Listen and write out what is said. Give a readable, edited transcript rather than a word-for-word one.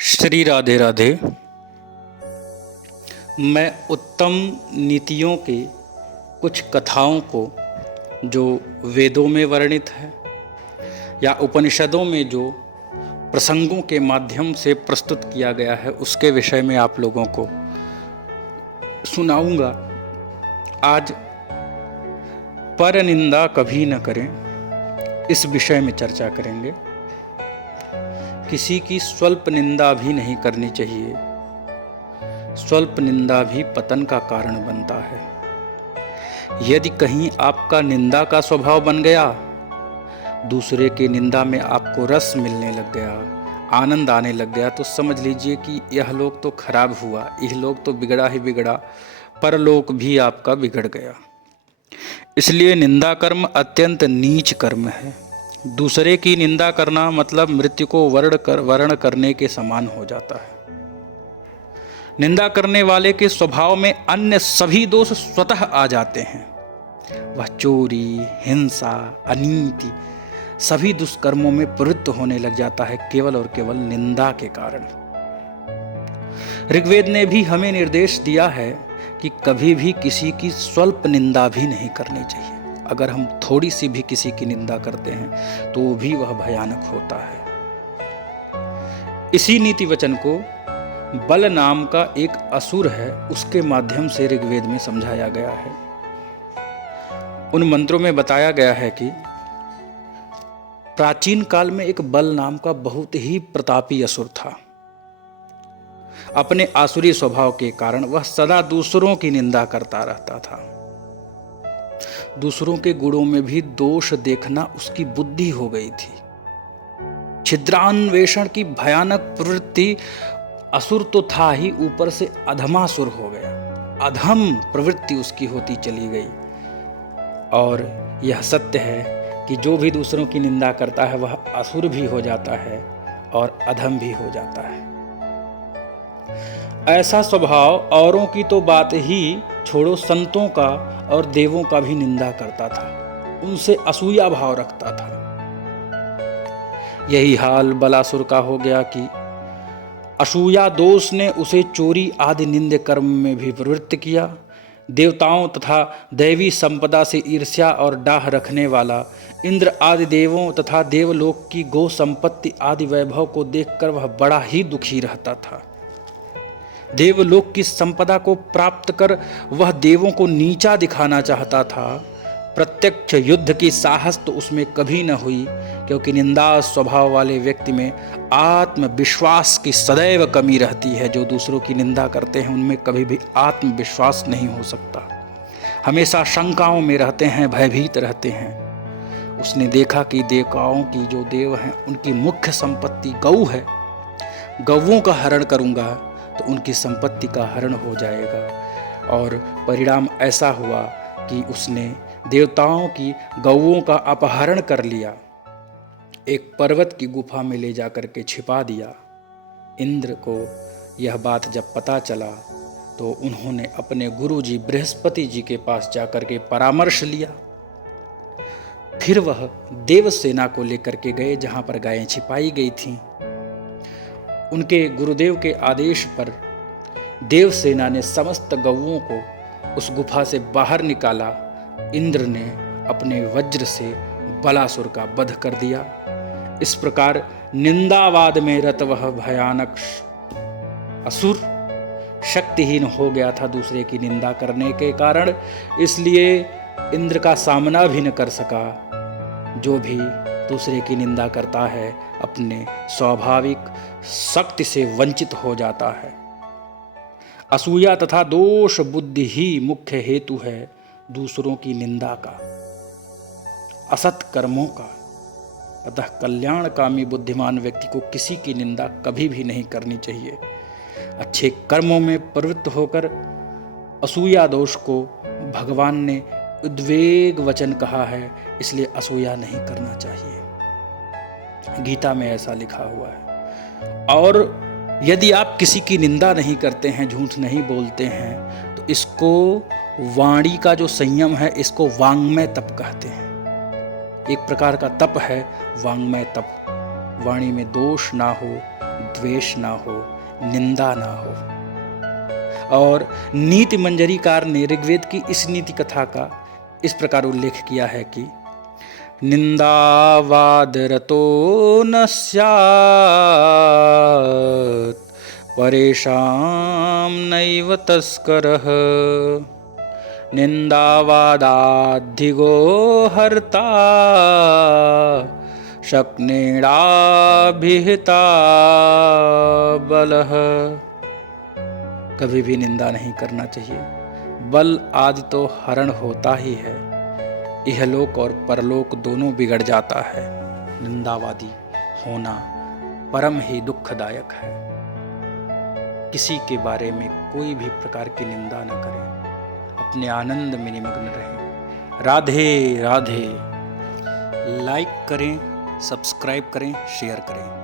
श्री राधे राधे। मैं उत्तम नीतियों के कुछ कथाओं को जो वेदों में वर्णित है या उपनिषदों में जो प्रसंगों के माध्यम से प्रस्तुत किया गया है उसके विषय में आप लोगों को सुनाऊंगा। आज पर निंदा कभी न करें इस विषय में चर्चा करेंगे। किसी की स्वल्प निंदा भी नहीं करनी चाहिए। स्वल्प निंदा भी पतन का कारण बनता है। यदि कहीं आपका निंदा का स्वभाव बन गया, दूसरे की निंदा में आपको रस मिलने लग गया, आनंद आने लग गया, तो समझ लीजिए कि यह लोक तो खराब हुआ, यह लोक तो बिगड़ा ही बिगड़ा, परलोक भी आपका बिगड़ गया। इसलिए निंदा कर्म अत्यंत नीच कर्म है। दूसरे की निंदा करना मतलब मृत्यु को वर्ण करने के समान हो जाता है। निंदा करने वाले के स्वभाव में अन्य सभी दोष स्वतः आ जाते हैं। वह चोरी, हिंसा, अनीति सभी दुष्कर्मों में प्रवृत्त होने लग जाता है, केवल और केवल निंदा के कारण। ऋग्वेद ने भी हमें निर्देश दिया है कि कभी भी किसी की स्वल्प निंदा भी नहीं करनी चाहिए। अगर हम थोड़ी सी भी किसी की निंदा करते हैं तो भी वह भयानक होता है। इसी नीति वचन को बल नाम का एक असुर है, उसके माध्यम से ऋग्वेद में समझाया गया है। उन मंत्रों में बताया गया है कि प्राचीन काल में एक बल नाम का बहुत ही प्रतापी असुर था। अपने आसुरी स्वभाव के कारण वह सदा दूसरों की निंदा करता रहता था। दूसरों के गुणों में भी दोष देखना उसकी बुद्धि हो गई थी। छिद्रान्वेषण की भयानक प्रवृत्ति, असुर तो था ही, ऊपर से अधमासुर हो गया। अधम प्रवृत्ति उसकी होती चली गई। और यह सत्य है कि जो भी दूसरों की निंदा करता है वह असुर भी हो जाता है और अधम भी हो जाता है। ऐसा स्वभाव औरों की तो बात ही छोड़ो, संतों का और देवों का भी निंदा करता था, उनसे असूया भाव रखता था। यही हाल बलासुर का हो गया कि असूया दोष ने उसे चोरी आदि निंद कर्म में भी प्रवृत्त किया। देवताओं तथा दैवी संपदा से ईर्ष्या और डाह रखने वाला इंद्र आदि देवों तथा देवलोक की गो संपत्ति आदि वैभव को देखकर वह बड़ा ही दुखी रहता था। देवलोक की संपदा को प्राप्त कर वह देवों को नीचा दिखाना चाहता था। प्रत्यक्ष युद्ध की साहस तो उसमें कभी न हुई, क्योंकि निंदा स्वभाव वाले व्यक्ति में आत्मविश्वास की सदैव कमी रहती है। जो दूसरों की निंदा करते हैं उनमें कभी भी आत्मविश्वास नहीं हो सकता। हमेशा शंकाओं में रहते हैं, भयभीत रहते हैं। उसने देखा कि देवताओं की जो देव हैं उनकी मुख्य संपत्ति गऊ है। गौओं का हरण करूंगा तो उनकी संपत्ति का हरण हो जाएगा। और परिणाम ऐसा हुआ कि उसने देवताओं की गौओं का अपहरण कर लिया, एक पर्वत की गुफा में ले जाकर के छिपा दिया। इंद्र को यह बात जब पता चला तो उन्होंने अपने गुरुजी बृहस्पति जी के पास जाकर के परामर्श लिया। फिर वह देवसेना को लेकर के गए जहां पर गायें छिपाई गई थीं। उनके गुरुदेव के आदेश पर देवसेना ने समस्त गौओं को उस गुफा से बाहर निकाला। इंद्र ने अपने वज्र से बलासुर का वध कर दिया। इस प्रकार निंदावाद में रत वह भयानक असुर शक्तिहीन हो गया था दूसरे की निंदा करने के कारण। इसलिए इंद्र का सामना भी न कर सका। जो भी दूसरे की निंदा करता है अपने स्वाभाविक शक्ति से वंचित हो जाता है। असूया तथा दोष बुद्धि ही मुख्य हेतु है दूसरों की निंदा का, असत कर्मों का। अतः कल्याणकामी बुद्धिमान व्यक्ति को किसी की निंदा कभी भी नहीं करनी चाहिए। अच्छे कर्मों में प्रवृत्त होकर असूया दोष को भगवान ने उद्वेग वचन कहा है, इसलिए असूया नहीं करना चाहिए। गीता में ऐसा लिखा हुआ है। और यदि आप किसी की निंदा नहीं करते हैं, झूठ नहीं बोलते हैं, तो इसको वाणी का जो संयम है इसको वांग्मय तप कहते हैं। एक प्रकार का तप है वांग्मय तप। वाणी में दोष ना हो, द्वेष ना हो, निंदा ना हो। और नीति मंजरीकार ने ऋग्वेद की इस नीति कथा का इस प्रकार उल्लेख किया है कि निंदावादरतो न स्यात् परेषां नैव तस्करः निंदावादाधिगो हर्ता शक्नेडाभिहिता बलः। कभी भी निंदा नहीं करना चाहिए, बल आदि तो हरण होता ही है, इहलोक और परलोक दोनों बिगड़ जाता है। निंदावादी होना परम ही दुखदायक है। किसी के बारे में कोई भी प्रकार की निंदा न करें, अपने आनंद में निमग्न रहें। राधे राधे। लाइक करें, सब्सक्राइब करें, शेयर करें।